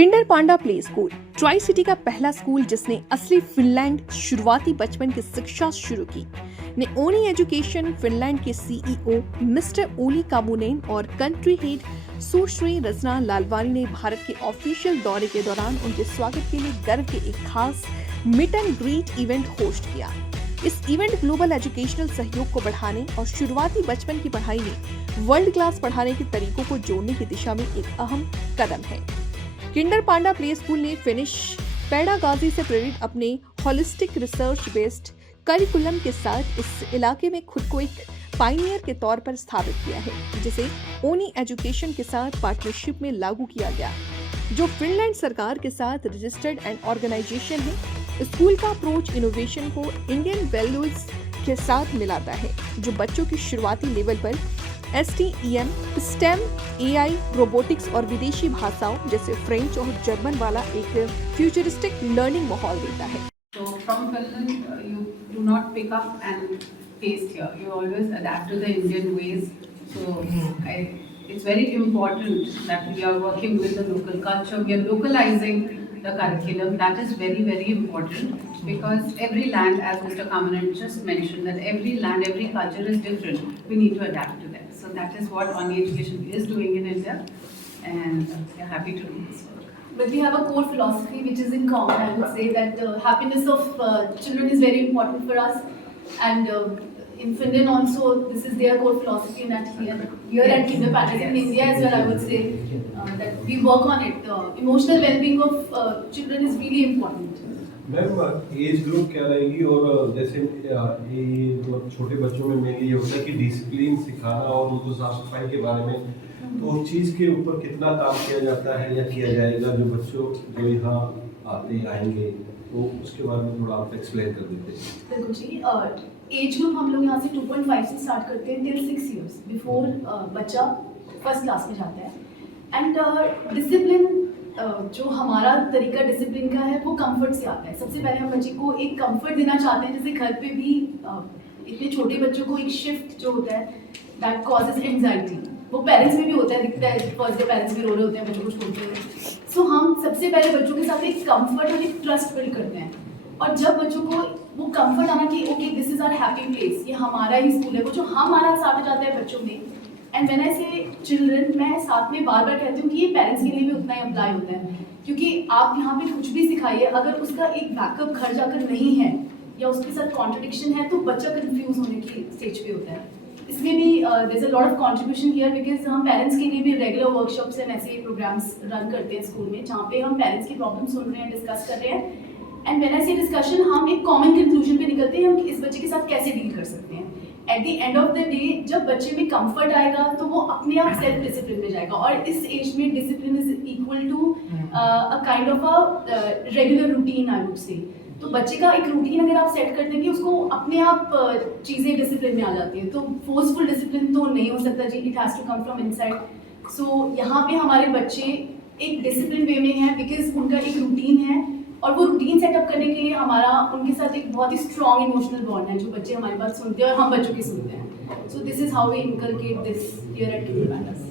Kinder पांडा play school tri city का पहला school जिसने असली फिनलैंड शुरुआती बचपन की शिक्षा शुरू की ने ओनी एजुकेशन फिनलैंड के सीईओ मिस्टर ओली कामुनेन और कंट्री हेड सुश्री रचना लालवानी ने भारत के ऑफिशियल दौरे के दौरान उनके स्वागत के लिए गर्व के एक खास meet and greet event host किया। इस इवेंट ग्लोबल एजुकेशनल सहयोग को बढ़ाने और शुरुआती बचपन की पढ़ाई में वर्ल्ड क्लास पढ़ाने के तरीकों को जोड़ने की दिशा में एक अहम कदम है। किंडर पांडा प्ले स्कूल ने फिनिश पेडागॉजी से प्रेरित अपने होलिस्टिक रिसर्च बेस्ड करिकुलम के साथ इस इलाके में खुद को एक पायनियर के तौर पर स्थापित किया है, जिसे ओनी एजुकेशन के साथ पार्टनरशिप में लागू किया गया, जो फिनलैंड सरकार के साथ रजिस्टर्ड एंड ऑर्गेनाइजेशन है। स्कूल का अप्रोच इनोवेशन को इंडियन वैल्यूज के साथ मिलाता है, जो बच्चों की शुरुआती लेवल पर STEM, STEM, AI, रोबोटिक्स और विदेशी भाषाओं जैसे फ्रेंच और जर्मन वाला एक फ्यूचरिस्टिक लर्निंग माहौल देता है। So from Finland, you do not pick up and paste here. You always adapt to the Indian ways. So it's very important that we are working with the local culture. We are localizing the curriculum. That is very, very important because every land, as Mr. Kamanan just mentioned, that every land, every culture is different. We need to adapt to that. So that is what Oni Education is doing in India, and we are happy to do this work. But we have a core philosophy which is in common. I would say that the happiness of children is very important for us, and in Finland also this is their core philosophy, and that here at Kinder Paradise in India as well, I would say that we work on it. Emotional well-being of children is really important. Ma'am age group क्या रहेगी और जैसे ये मतलब छोटे बच्चों में mainly ये होता है कि डिसिप्लिन सिखाना और उनको साफ सफाई के बारे में, तो उस चीज़ के ऊपर कितना काम किया जाता है या किया जाएगा जो बच्चों जो यहाँ आते आएंगे, तो उसके बारे में थोड़ा आप एक्सप्लेन कर देते हैं। बिल्कुल जी, एज ग्रुप हम लोग यहाँ से 2.5 से स्टार्ट करते हैं टिल 6 इयर्स बिफोर बच्चा फर्स्ट क्लास में जाता है। एंड डिसिप्लिन जो हमारा तरीका डिसिप्लिन का है वो कंफर्ट से आता है। सबसे पहले हम बच्चे को एक कंफर्ट देना चाहते हैं, जैसे घर पे भी इतने छोटे बच्चों को एक शिफ्ट जो होता है दैट कॉजेज एंजाइटी, वो पेरेंट्स में भी होता है, दिखता है फर्स्ट डे पेरेंट्स भी रो रहे होते हैं बच्चों को छोड़ते हैं। सो हम सबसे पहले बच्चों के साथ एक कंफर्ट और एक ट्रस्ट बिल्ड करते हैं, और जब बच्चों को वो कंफर्ट आना कि okay this is our happy place, ये हमारा ही स्कूल है, वो जो हमारा साथ जाता है बच्चों में। एंड व्हेन आई से चिल्ड्रन, मैं साथ में बार बार कहती हूँ कि ये पेरेंट्स के लिए भी उतना ही अप्लाई होता है, क्योंकि आप यहाँ पे कुछ भी सिखाइए, अगर उसका एक बैकअप घर जाकर नहीं है या उसके साथ कॉन्ट्रडिक्शन है तो बच्चा कंफ्यूज होने की स्टेज पे होता है। इसमें भी there is a lot of contribution here, because हम पेरेंट्स के लिए भी रेगुलर वर्कशॉप्स एंड ऐसे प्रोग्राम्स रन करते हैं स्कूल में, जहाँ पे हम पेरेंट्स की प्रॉब्लम सुन रहे हैं, डिस्कस कर रहे हैं। एंड व्हेन आई से डिस्कशन, हम एक कॉमन कंक्लूजन पे निकलते हैं, हम इस बच्चे के साथ कैसे डील कर सकते हैं। At the end of the day जब बच्चे में कंफर्ट आएगा तो वो अपने आप सेल्फ डिसिप्लिन में जाएगा, और इस एज में discipline is equal to a kind of a regular routine, I would say. तो बच्चे का एक रूटीन अगर आप सेट कर देंगे, उसको अपने आप चीज़ें डिसिप्लिन में आ जाती हैं। तो फोर्सफुल डिसिप्लिन तो नहीं हो सकता जी, it has to come from inside. So यहाँ पे हमारे बच्चे एक डिसिप्लिन वे में हैं, बिकॉज उनका एक रूटीन है, और वो रूटीन सेटअप करने के लिए हमारा उनके साथ एक बहुत ही स्ट्रॉन्ग इमोशनल बॉन्ड है, जो बच्चे हमारी बात सुनते हैं और हम बच्चों की सुनते हैं। So this is how we inculcate this here at Kinder Panda.